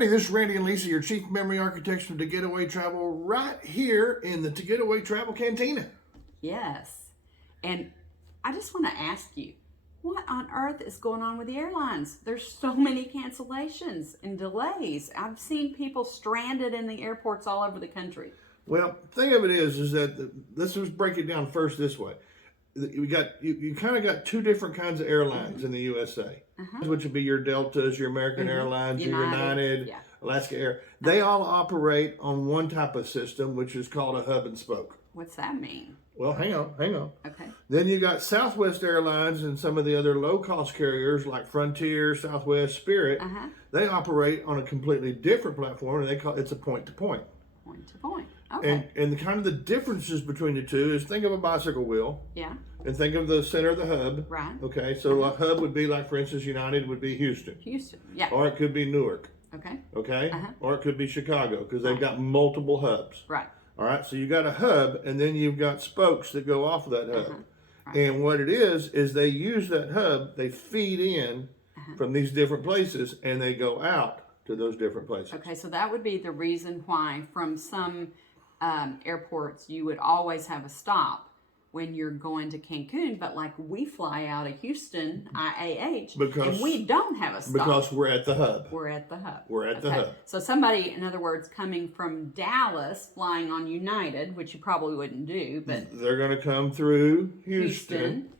Howdy, this is Randy and Lisa, your chief memory architects from Getaway Travel, right here in the Getaway Travel Cantina. Yes. And I just want to ask you, what on earth is going on with the airlines? There's so many cancellations and delays. I've seen people stranded in the airports all over the country. Well, the thing of it is that let's just break it down first this way. You kind of got two different kinds of airlines in the USA, which would be your Deltas, your American Airlines, your United, Alaska Air. They all operate on one type of system, which is called a hub and spoke. What's that mean? Well, hang on. Okay. Then you got Southwest Airlines and some of the other low-cost carriers like Frontier, Southwest, Spirit. They operate on a completely different platform, and it's a point-to-point. Point-to-point. Okay. And the differences between the two is, think of a bicycle wheel. Yeah. And think of the center of the hub. Right. Okay, so a hub would be like, for instance, United would be Houston. Houston, yeah. Or it could be Newark. Okay. Okay? Or it could be Chicago, because they've got multiple hubs. Right. All right, so you got a hub, and then you've got spokes that go off of that hub. And what it is they use that hub, they feed in from these different places, and they go out to those different places. Okay, so that would be the reason why from some airports you would always have a stop when you're going to Cancun, but like we fly out of Houston, IAH, and we don't have a stop. Because we're at the hub. We're at the hub. We're at the hub. So somebody, in other words, coming from Dallas, flying on United, which you probably wouldn't do, but they're going to come through Houston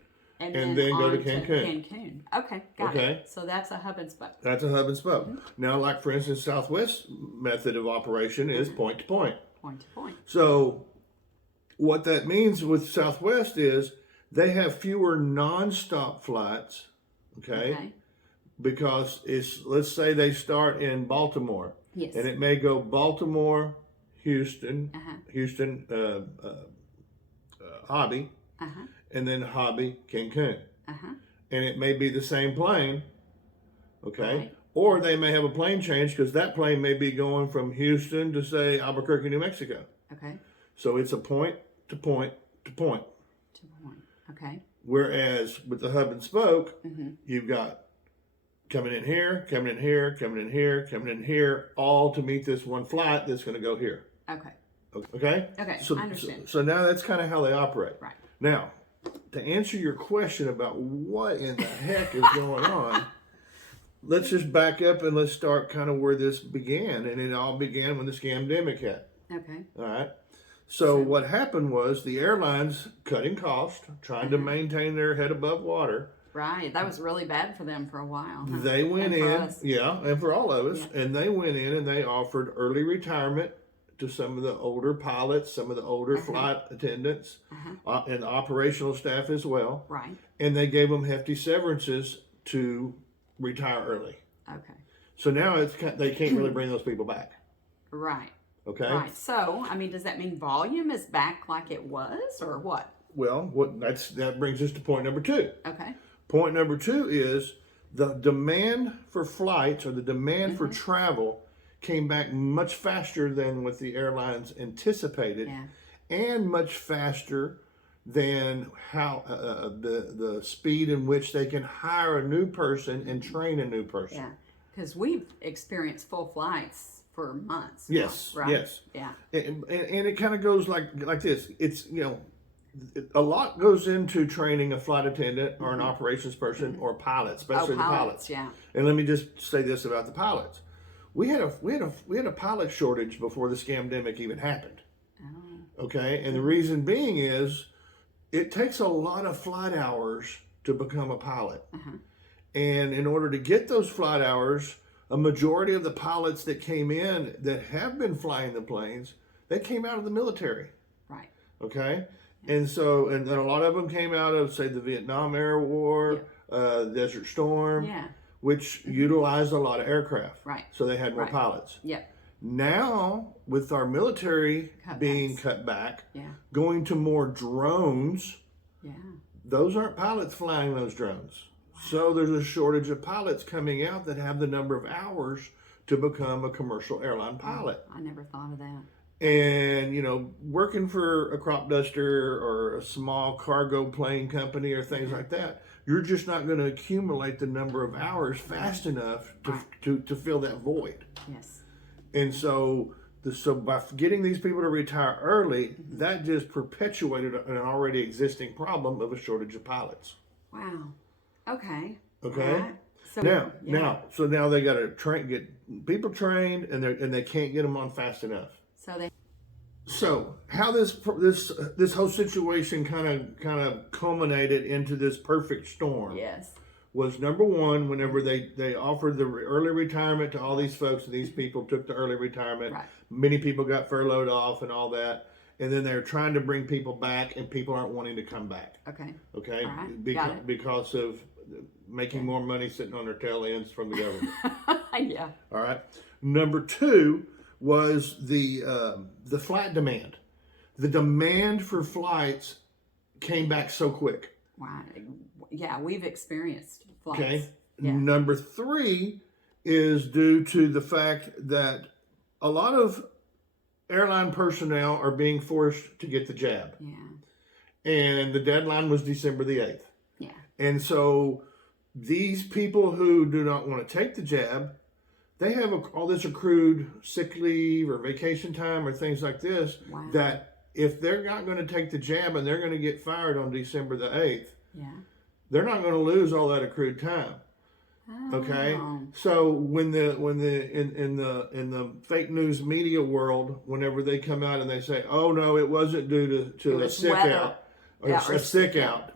and then go to Cancun. Okay, got it. So that's a hub and spoke. That's a hub and spoke. Now, like for instance, Southwest method of operation is point to point. Point to point. So what that means with Southwest is they have fewer non-stop flights, okay? Because let's say they start in Baltimore. Yes. And it may go Baltimore, Houston, Houston, Hobby, and then Hobby, Cancun. And it may be the same plane, okay? Right. Or they may have a plane change because that plane may be going from Houston to, say, Albuquerque, New Mexico. Okay. So it's a point to point to point. To point. Okay. Whereas with the hub and spoke, you've got coming in here, coming in here, coming in here, coming in here, all to meet this one flight that's going to go here. Okay. Okay? Okay, So, I understand. So now that's kind of how they operate. Right. Now, to answer your question about what in the heck is going on, let's just back up and let's start kind of where this began. And it all began when the scamdemic hit. Okay. All right. So what happened was the airlines cutting cost, trying to maintain their head above water. Right. That was really bad for them for a while. Huh? They went in, us. and for all of us, and they went in and they offered early retirement to some of the older pilots, some of the older flight attendants, and the operational staff as well. Right. And they gave them hefty severances to retire early. Okay. So now they can't really bring those people back. Right. Okay. Right. So, I mean, does that mean volume is back like it was, or what? Well, that brings us to point number two. Okay. Point number two is the demand for flights or the demand for travel came back much faster than what the airlines anticipated, and much faster than how the speed in which they can hire a new person and train a new person. Yeah, because we've experienced full flights for months. Yes, now, right? yes. Yeah. And it kind of goes like this. It's, a lot goes into training a flight attendant or an operations person or pilot, especially the pilots. Yeah. And let me just say this about the pilots. We had a pilot shortage before the scamdemic even happened. Oh. Okay, and the reason being is it takes a lot of flight hours to become a pilot. And in order to get those flight hours, a majority of the pilots that came in that have been flying the planes, they came out of the military. Right. Okay? And so, and then a lot of them came out of, say, the Vietnam Era War, Desert Storm, which utilized a lot of aircraft. Right. So they had more pilots. Yep. Now, with our military being cut back, going to more drones, those aren't pilots flying those drones. So there's a shortage of pilots coming out that have the number of hours to become a commercial airline pilot. I never thought of that. And, working for a crop duster or a small cargo plane company or things like that, you're just not going to accumulate the number of hours fast enough to fill that void. Yes. And so by getting these people to retire early, that just perpetuated an already existing problem of a shortage of pilots. Wow. Okay. Okay. Right. So now they got to get people trained, and they can't get them on fast enough. So how this whole situation kind of culminated into this perfect storm. Yes. Was number one, whenever they offered the early retirement to all these folks, and these people took the early retirement. Right. Many people got furloughed off and all that. And then they're trying to bring people back, and people aren't wanting to come back. Okay. Okay? All right. Because of making more money sitting on their tail ends from the government. Yeah. All right. Number two was the flight demand. The demand for flights came back so quick. Wow. Yeah, we've experienced flights. Okay. Yeah. Number three is due to the fact that a lot of airline personnel are being forced to get the jab. Yeah. And the deadline was December the 8th. Yeah. And so these people who do not want to take the jab, they have all this accrued sick leave or vacation time or things like this. Wow. That if they're not going to take the jab and they're going to get fired on December the 8th, Yeah. they're not going to lose all that accrued time. Okay, so when in the fake news media world, whenever they come out and they say, "Oh no, it wasn't due to a sick out or a sick out,"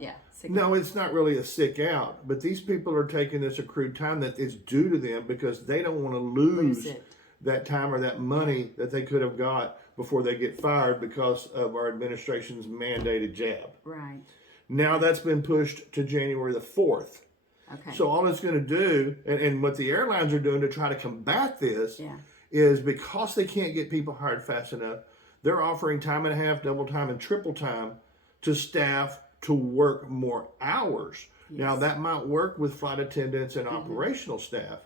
no, it's not really a sick out. But these people are taking this accrued time that is due to them because they don't want to lose that time or that money that they could have got before they get fired because of our administration's mandated jab. Right. Now that's been pushed to January the 4th. Okay. So all it's going to do, and what the airlines are doing to try to combat this, is because they can't get people hired fast enough, they're offering time and a half, double time, and triple time to staff to work more hours. Yes. Now that might work with flight attendants and operational staff,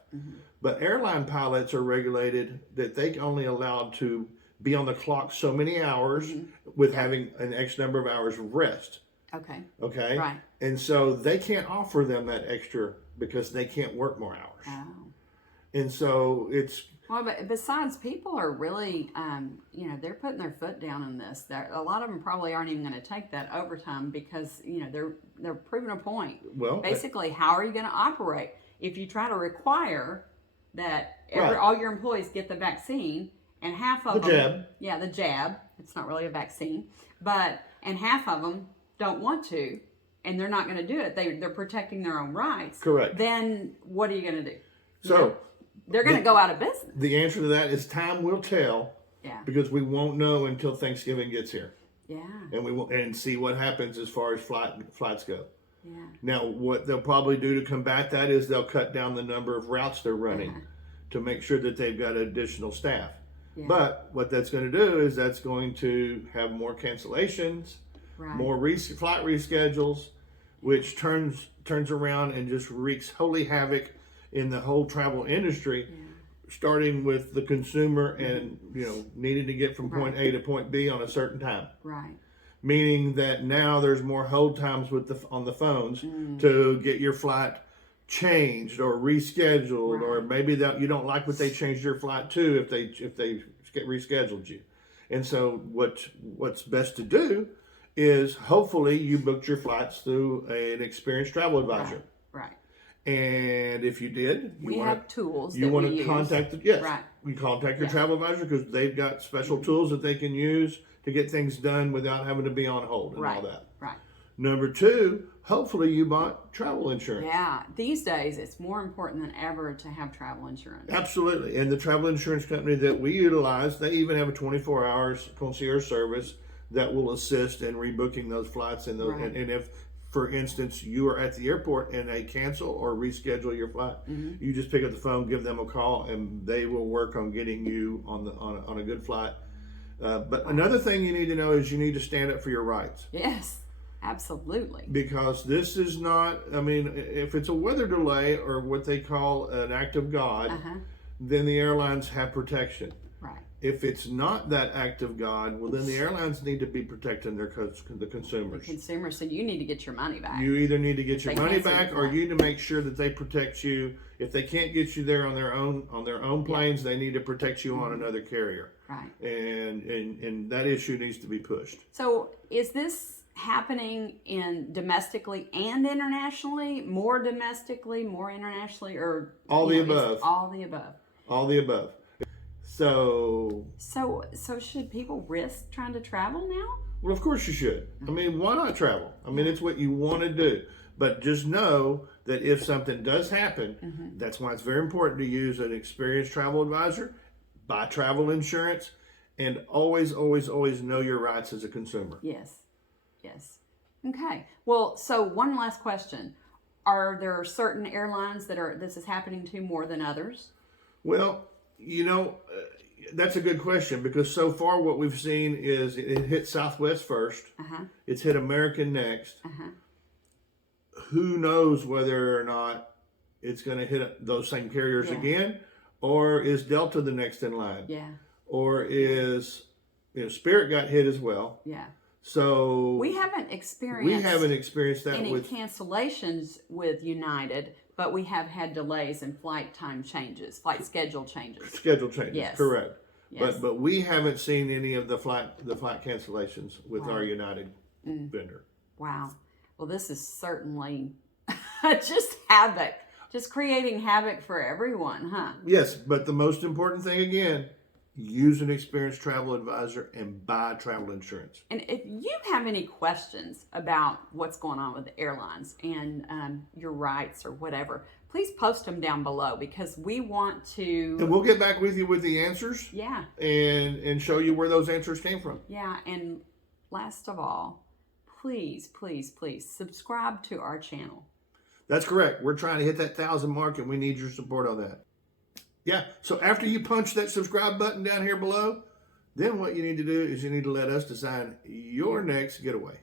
but airline pilots are regulated that they only allowed to be on the clock so many hours with having an X number of hours of rest. Okay. Right. And so they can't offer them that extra because they can't work more hours. Oh. And so it's... Well, but besides, people are really, they're putting their foot down in this. A lot of them probably aren't even going to take that overtime because, they're proving a point. Well, basically, how are you going to operate if you try to require that all your employees get the vaccine and half of them... jab. Yeah, the jab. It's not really a vaccine. And half of them don't want to, and they're not going to do it. They're protecting their own rights. Correct. Then what are you going to do? So they're going to go out of business. The answer to that is time will tell. Yeah. Because we won't know until Thanksgiving gets here. Yeah. And we will see what happens as far as flights go. Yeah. Now, what they'll probably do to combat that is they'll cut down the number of routes they're running to make sure that they've got additional staff. Yeah. But what that's going to do is that's going to have more cancellations. Right. More flight reschedules, which turns around and just wreaks holy havoc in the whole travel industry, starting with the consumer and needing to get from point A to point B on a certain time. Right. Meaning that now there's more hold times on the phones to get your flight changed or rescheduled, or maybe that you don't like what they changed your flight to if they rescheduled you. And so what's best to do is hopefully you booked your flights through an experienced travel advisor. Right. And if you did, we have tools. You want to contact you contact your travel advisor because they've got special tools that they can use to get things done without having to be on hold and all that. Right. Number two, hopefully you bought travel insurance. Yeah. These days, it's more important than ever to have travel insurance. Absolutely. And the travel insurance company that we utilize, they even have a 24 hours concierge service that will assist in rebooking those flights. And if, for instance, you are at the airport and they cancel or reschedule your flight, you just pick up the phone, give them a call, and they will work on getting you on a good flight. But another thing you need to know is you need to stand up for your rights. Yes, absolutely. Because this is not, if it's a weather delay or what they call an act of God, then the airlines have protection. Right. If it's not that act of God, well, then the airlines need to be protecting the consumers. The consumer, so you need to get your money back. You either need to get your money back, or flight. you need to make sure that they protect you. If they can't get you there on their own planes, they need to protect you on another carrier. Right. And that issue needs to be pushed. So is this happening in domestically and internationally? More domestically, more internationally, or all the above? All the above. All the above. So should people risk trying to travel now? Well, of course you should. I mean, why not travel? I mean, it's what you want to do. But just know that if something does happen, that's why it's very important to use an experienced travel advisor, buy travel insurance, and always, always, always know your rights as a consumer. Yes. Yes. Okay. Well, so one last question. Are there certain airlines that this is happening to more than others? Well, that's a good question, because so far what we've seen is it hit Southwest first. It's hit American next. Who knows whether or not it's going to hit those same carriers again, or is Delta the next in line? Yeah. Or is Spirit got hit as well? Yeah. So we haven't experienced that any with cancellations with United, but we have had delays in flight schedule changes. Schedule changes, yes. Correct. Yes. But we haven't seen any of the flight cancellations with our United vendor. Wow. Well, this is certainly just havoc, just creating havoc for everyone, huh? Yes, but the most important thing, again, use an experienced travel advisor and buy travel insurance. And if you have any questions about what's going on with the airlines and your rights or whatever, please post them down below, because we want to... And we'll get back with you with the answers. Yeah. And show you where those answers came from. Yeah, and last of all, please, please, please subscribe to our channel. That's correct. We're trying to hit that 1,000 mark, and we need your support on that. Yeah, so after you punch that subscribe button down here below, then what you need to do is you need to let us design your next getaway.